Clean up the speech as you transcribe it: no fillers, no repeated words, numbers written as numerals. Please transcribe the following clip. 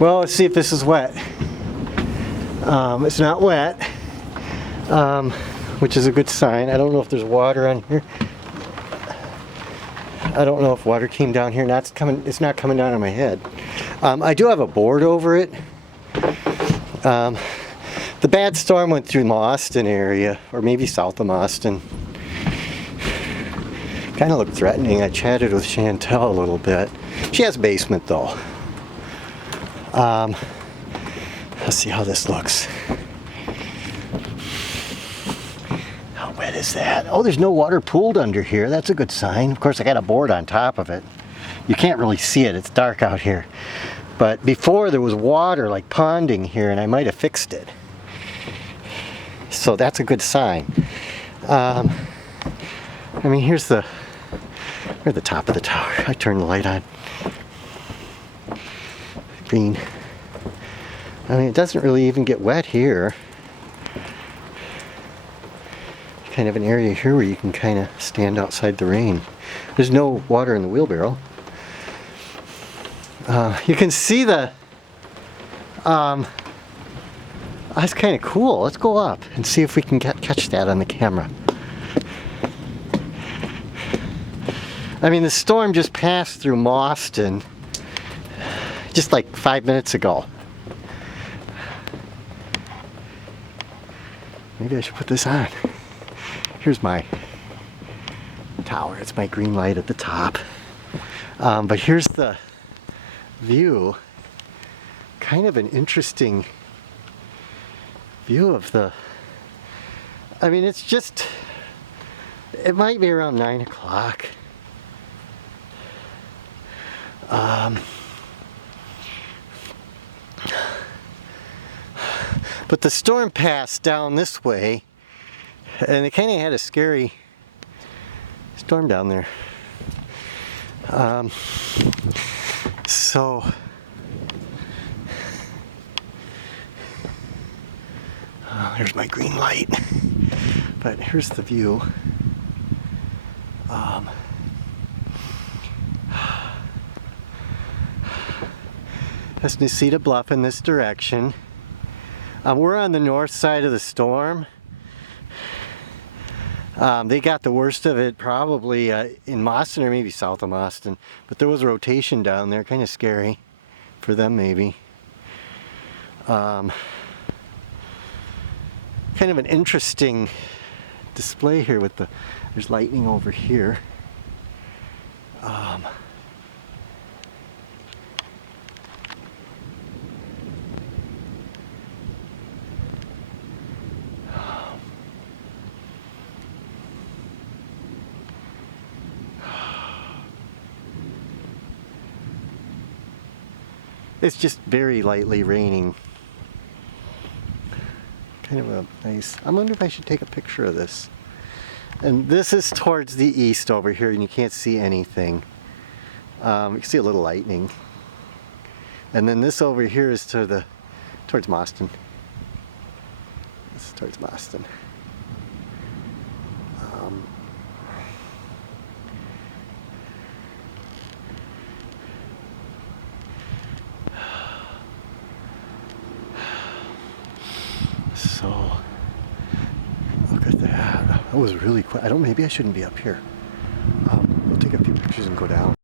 Well, let's see if this is wet. It's not wet, which is a good sign. I don't know if there's water on here. I don't know if water came down here. It's not coming down on my head. I do have a board over it. The bad storm went through the Austin area, or maybe south of Austin. Kind of looked threatening. I chatted with Chantel a little bit. She has a basement though. Let's see how this looks. How wet is that? Oh, there's no water pooled under here. That's a good sign. Of course, I got a board on top of it. You can't really see it. It's dark out here. But before there was water like ponding here, and I might have fixed it. So that's a good sign. I mean, here's the top of the tower. I turned the light on. Green. I mean, it doesn't really even get wet here. Kind of an area here where you can kind of stand outside the rain. There's no water in the wheelbarrow. You can see the that's kind of cool. Let's go up and see if we can catch that on the camera. I mean, the storm just passed through Boston just like 5 minutes ago. Maybe I should put this on. Here's my tower. It's my green light at the top. But here's the view. Kind of an interesting view of the... I mean, it's just... It might be around 9 o'clock. But the storm passed down this way, and it kind of had a scary storm down there. So here's my green light. But here's the view. That's Necedah Bluff in this direction. We're on the north side of the storm. They got the worst of it probably in Boston or maybe south of Boston. But there was a rotation down there, kind of scary for them maybe. Kind of an interesting display here with there's lightning over here. It's just very lightly raining. Kind of a nice... I wonder if I should take a picture of this. And this is towards the east over here, and you can't see anything. You can see a little lightning. And then this over here is towards Boston. This is towards Boston. So, look at that. That was really quick. Maybe I shouldn't be up here.